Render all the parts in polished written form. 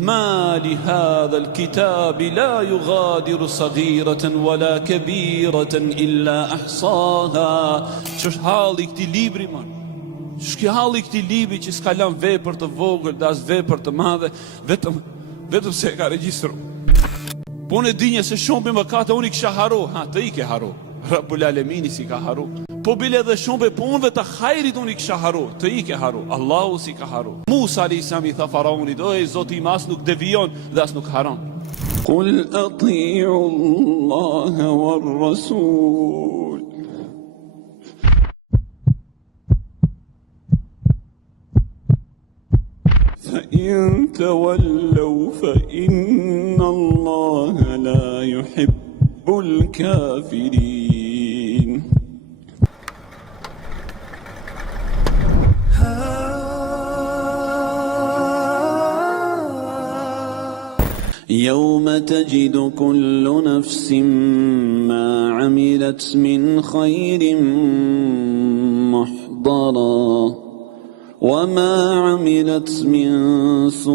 ما لهذا الكتاب لا يغادر صغيرة ولا كبيرة إلا أحصاها. Ç'është halli i këtij libri, man? Ç'është halli i këtij libri që s'ka lënë vepër të vogël, as vepër të madhe, vetëm se e ka regjistruar. Po unë dinja se shumë për mëkate unë i kisha haru, të i ke haru. Rabbul Alemini si ka haru. Po bile edhe shumë për punëve të hajrit unë i kisha haru, të i ke haru. Allahu si ka haru. Musa alayhis salam i tha faraonit, oj Zoti im, as nuk devijon dhe as nuk haron. Qul ati'u Allaha war Rasul. فإن تولوا فإن الله لا يحب الكافرين. يوم تجد كل نفس ما عملت من خير محضرا وما عملت من سوء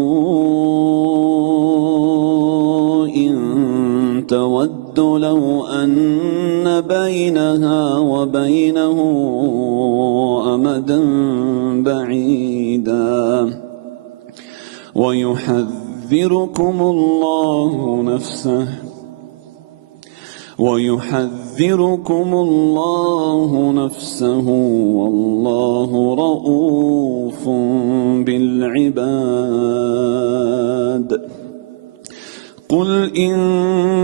تود لو أن بينها وبينه أمدا بعيدا ويحذركم الله نفسه والله رؤوف بالعباد. قل إن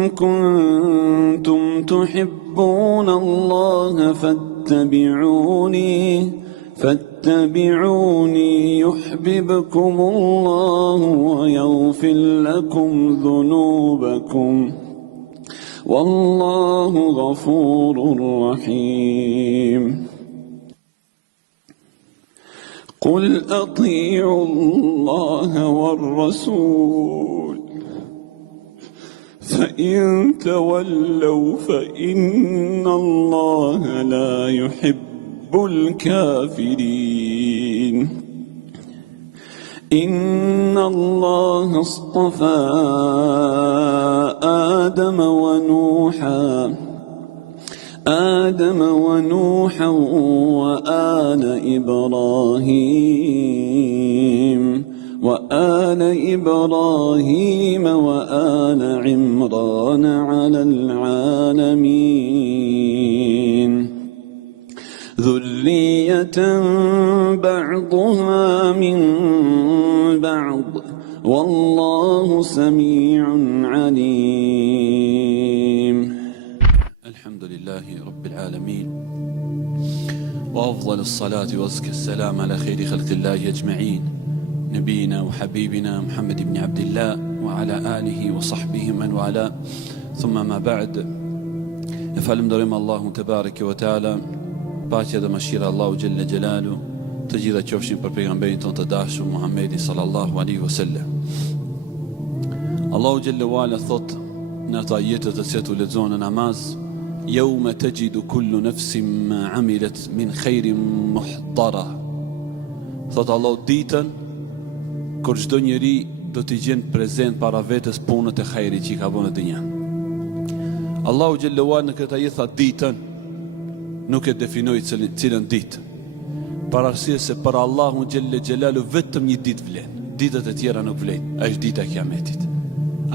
كنتم تحبون الله فاتبعوني يحببكم الله ويغفر لكم ذنوبكم والله غفور رحيم. قل أطيعوا الله والرسول فإن تولوا فإن الله لا يحب الكافرين. إن الله اصطفى آدم ونوحا وآل إبراهيم وآل عمران على العالمين ذرية بعضها من بعض والله سميع عليم. الحمد لله رب العالمين وأفضل الصلاة وأزكى السلام على خير خلق الله أجمعين نبينا وحبيبنا محمد بن عبد الله وعلى آله وصحبه من والاه ثم ما بعد. فالمدرم الله تبارك وتعالى paqja dhe mëshira Allahu Gjelle Gjelalu të gjitha qofshin për pejgamberin ton të dashur Muhammedin sallallahu alaihi wasallam. Allahu Gjelle Wala thot në ato ajete të cilat u lexon në namaz, yawma tajidu kullu nafsin ma amilat min khairin muhdara. Thot Allahu ditën kur çdo njeri do të gjen prezent para vetes punët e hajrit që i ka bënë në dynjë. Allahu Gjelle Wala në këtë ajet tha ditën, nuk e definoj cilën ditë. Për arsye se për Allahun Gjelle Gjelalu vetëm një ditë vlen. Ditët e tjera nuk vlen. Është dita e Kiametit.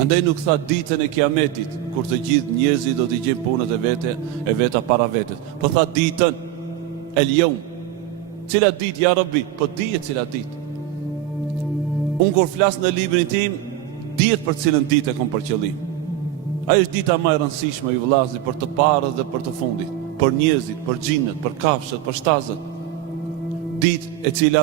Andaj nuk tha ditën e Kiametit, kur të gjithë njerëzit do t'i gjejnë punët e veta para vetes. Po tha ditën el yawm. Cila ditë ja Rabbi? Po dihet cila ditë. Unë kur flas në librin tim, dihet për cilën ditë e kam për qëllim. Ai është dita më e rëndësishme i vëllazërit për të parët dhe për të fundit. Për njerëzit, për xhinët, për kafshët, për shtazët. Ditë e cila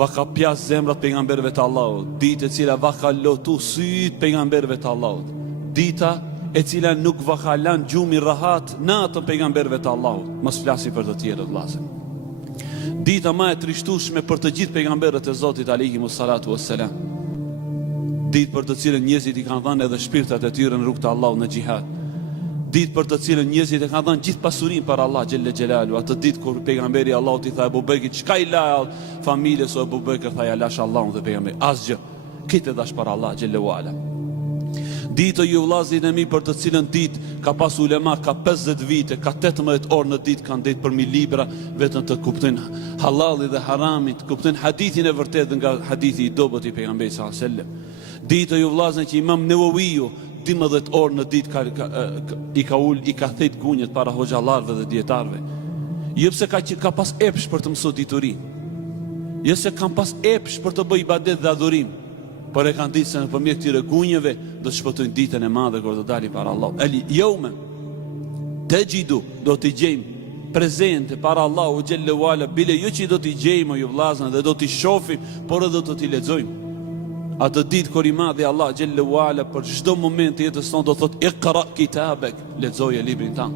vaka pjas zemrat pejgamberëve të Allahut, ditë e cila vaka lotu syt pejgamberëve të Allahut, dita e cila nuk vaka lan gjumi rahat natën pejgamberëve të Allahut, mos flasi për të tjerët vëllazër. Dita më e trishtueshme për të gjithë pejgamberët e Zotit alayhimus salatu wassalam. Ditë për të cilën njerëzit i kanë dhënë edhe shpirtat e tyre në rrugt të Allahut në xhihad. Ditë për të cilën njerëzit e kanë dhënë gjithë pasurinë për Allah Gjelle Gjelalu. Atë ditë kur pejgamberi Allahut i tha Abu Bekrit, çka i la familjes o Abu Bekr, tha ja lash Allahun dhe pejgamberi. Asgjë. këtë dash para Allah xhallahu ala. Ditë ju vllazërit e mi për të cilën ditë ka pas ulema, ka 50 vite, ka 18 orë në ditë kanë ditë për mi libra vetëm të kuptojnë halali dhe haramit, kuptojnë hadithin e vërtetë nga hadithi i dobët i pejgamberit sallallahu alajhi wasallam. Ditë ju vllazën që Imam Newawiu 12 orë në ditë i ka thejt gunjët para hoxhallarëve dhe dietarëve. Jo pse ka pas epsh për të mësuar diturinë. Jo se kanë pas epsh për të bërë ibadet dhe adhurim, por e kanë ditë se nëpërmjet këtyre gunjëve do të shpëtojnë ditën e madhe kur do dalin para Allahut. El yawma tajidu, do t'i gjejmë prezente para Allahu xhallahu ala, bile jo që do t'i gjejmë ju vllazën dhe do t'i shohim, por edhe do t'i lexojmë. Atë ditë kur i madhi Allah xhallahu ala për çdo moment të jetës tonë do thotë iqra kitabek, lexoje librin tënd.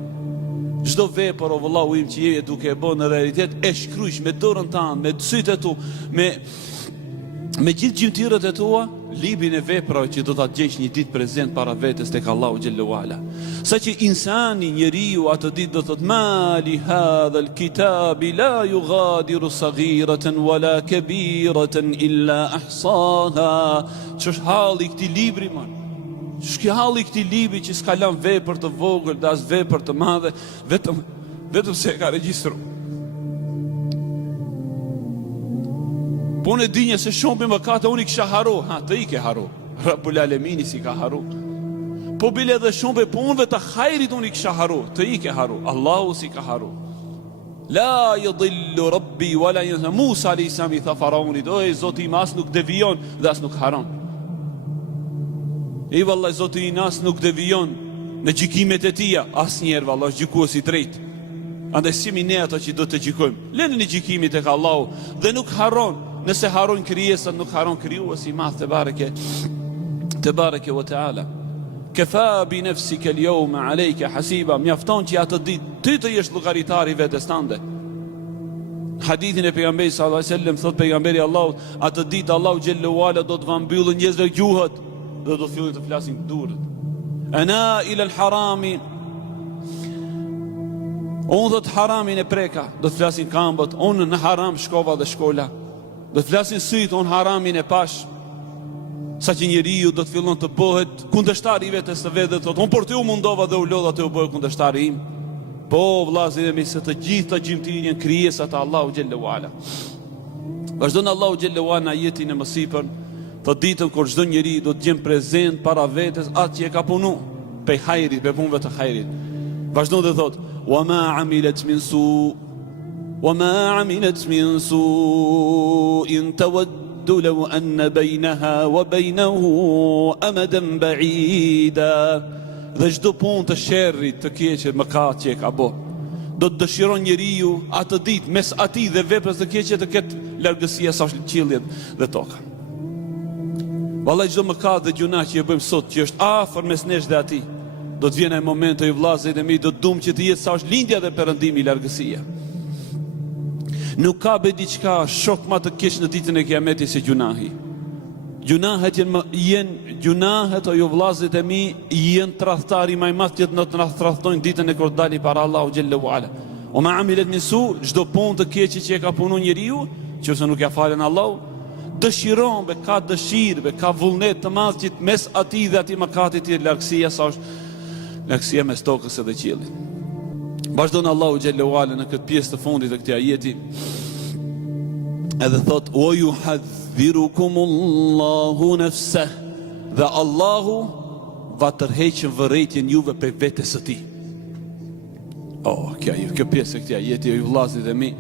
Çdo vepër o vëllau im që je duke e bërë në realitet e shkruajsh me dorën tënde, me sytë e tu, me gjithë gjymtyrët e tua, librin e veprave që do ta gjesh një ditë prezent para vetes tek Allahu xhallahu ala. Saqë insani, njeriu atë ditë do thotë mali hadha alkitab la yughadiru saghiratan wala kabiratan illa ahsaha. Ç'është halli i këtij libri man? Shkë halli i këtij libri që s'ka lënë vepër të vogël dhe as vepër të madhe, vetëm se e ka regjistruar. Po në dinje se shumë për mëkate unë i kisha haru, të i ke haru, Rabbul Alemini si ka haru. Po bile edhe shumë për punëve të hajrit unë i kisha haru, të i ke haru, Allahu si ka haru. La yudillu Rabbi wala yansa. Musa alayhis salam i tha faraonit, o Zoti im as nuk devijon dhe as nuk haron. E vallai Zoti im as nuk devijon në gjykimet e tia, asnjëherë vallai është gjykuesi i drejtë. Andaj simi ne ato që do të gjykojmë. Lënë në gjykimin tek Allahu dhe nuk haron. Nëse haron krijesat, nuk haron krijuesi i madh te bareke wa taala. Kafa bi nafsika al-yawma alayka hasiba. Mjafton që atë ditë ty të jesh llogaritari vetes tënde. Hadithin e pejgamberit sallallahu alaihi wasallam thot pejgamberi Allahut, atë ditë Allahu xhallahu ala do të vëmbyllë njerëzve gjuhët dhe do të fillojnë të flasin durrët. Ana ila al-harami. Unë do të haramin e preka, do të flasin këmbët, unë në haram shkova dhe shkola. Do të flasin sytë, unë haramin e pash. Sa që njeriu do të fillon të bëhet kundërshtari i vetes së vet dhe thotë, unë për ty u mundova dhe u lodha të u bëj kundërshtari im. Po vllazërit e mi, se të gjitha gjymtyrjen krijesat e Allahu xhallahu ala. Vazhdon Allahu xhallahu ala në ajetin e mësipër, të ditën kur çdo njeri do të gjen prezent para vetes atë që e ka punu, pe hajrit, pe punëve të hajrit. Vazhdon dhe thotë, وما عملت من سوء تود لو أن بينها وبينه أمدا بعيدا. Dhe çdo punë të sherrit, të keqe, mëkat që e ka bë, do të dëshiron njeriu atë ditë mes atij dhe veprës të keqe të ketë largësia sa qielli dhe toka. Vallai çdo mëkat dhe gjuna që e bëjmë sot, që është afër mes nesh dhe atij, do të vjen ai momenti i vllazërit e mi, do të dum që të jetë sa është lindja dhe perëndimi i largësia. Nuk ka be diçka shok më të keq në ditën e Kiametit se gjunahi. Gjunahet gjunahet o ju vllazërit e mi janë tradhtari më i madh që do të na tradhtojnë ditën e kur dali para Allahu xhallahu ala. O ma amilet min su, çdo punë të keqe që e ka punuar njeriu, nëse nuk ja falen Allahu, dëshiron be ka dëshirë, be ka vullnet të madh që mes atij dhe atij mëkatit të largësia sa është largësia mes tokës edhe qiellit. Vazhdon Allahu xhallahu ala në këtë pjesë të fundit të këtij ajeti. Edhe thot o yuhadhdhirukumullahu nafsah, dhe Allahu va tërheqë vërejtjen juve për vetes së tij. Kjo pjesë e këtij ajeti ju vllazërit e mi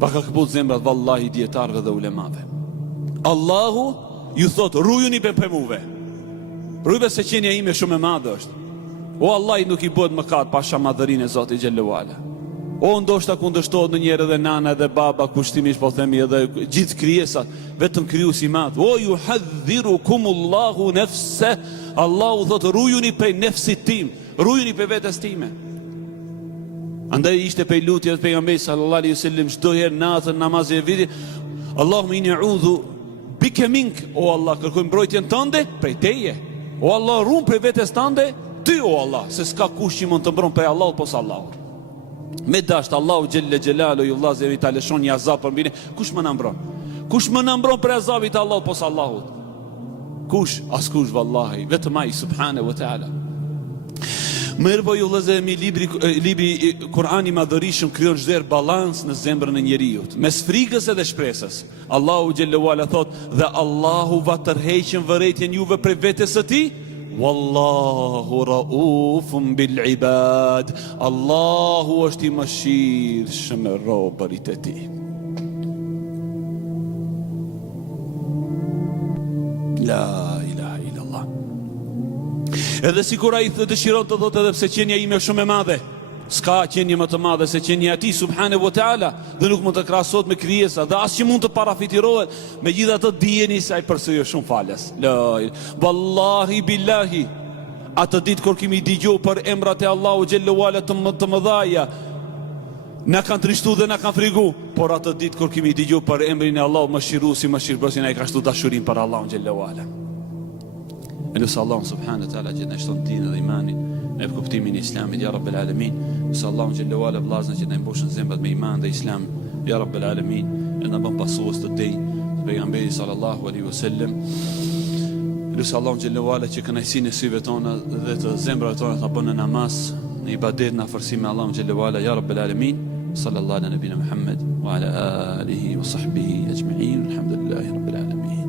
pa ka kaput zemrat vallahi dietarëve dhe ulemave. Allahu ju thot rujuni për muve. Rujve se qenia ime shumë e madhe është. O Allah nuk i bëhet mëkat pasha madhërinë e Zotit xhallahu ala. O ndoshta kundërshtohet në njëherë edhe nana edhe baba, kushtimisht po themi edhe gjithë krijesat, vetëm krijuesi i madh. O yuhadhdhirukumullahu nafsa. Allahu thot rujuni prej nefsit tim, rujuni prej vetes time. Andaj ishte pe lutjet pejgamberit sallallahu alaihi wasallam çdo herë natën namazin e vitit, Allahumma inni a'udhu bika mink, o Allah kërkoj mbrojtjen tënde prej teje. O Allah ruaj prej vetes tënde ty, o Allah, se s'ka kush që mund të mbron prej Allahut posa Allahut. Me dasht Allahu xhelle xhelalu ju vllazëri ta lëshon një azab për mbi ne, kush më na mbron? Kush më na mbron për azabit të Allahut pos Allahut? Kush? Askush vallahi, vetëm ai subhanahu wa taala. Mirë po ju vëllezër, libri Kurani i Madhërisëm krijon çdo balans në zemrën e njeriu, mes frikës edhe shpresës. Allahu xhallahu ala thot, dhe Allahu va tërheqën vërejtjen juve prej vetes së tij. Wallahu raufun bil ibad. Allahu është i mëshirshëm me robërit e tij. La ilaha illallah. Edhe sikur ai të dëshiron të thotë edhe pse qenia ime është shumë e madhe, s'ka qenie më të madhe se qenia e Tij subhanahu wa taala, dhe nuk mund të krahasohet me krijesa, dhe as që mund të parafitirohet. Megjithatë dijeni se ai përsëri është shumë falës. La wallahi billahi, atë ditë kur kemi dëgjuar për emrat e Allahu xhallahu ala të mëdhaja, na kanë trishtu dhe na kanë frigu, por atë ditë kur kemi dëgjuar për emrin e Allahu mëshiruesi, mëshirëbërësi, ai ka shtu dashurinë për Allahun xhallahu ala. Elusë Allahun subhanahu wa taala që na shton dinë dhe imanin në kuptimin e Islamit, ya Rabbel Alamin. Elusë Allahun xhallahu ala vllazën që na mbushën zemrat me iman dhe Islam, ya Rabbel Alamin, e na bën pasues të tej të pejgamberit sallallahu alaihi wasallam. Elusë Allahun xhallahu ala që kënaqësinë e syve tona dhe të zemrave tona ta bën në namaz, në ibadet, në afërsi me Allahun xhallahu ala, ya Rabbel Alamin. Sallallahu ala nabina Muhammad wa ala alihi wa sahbihi ajma'in. Alhamdulillahi rabbil alamin.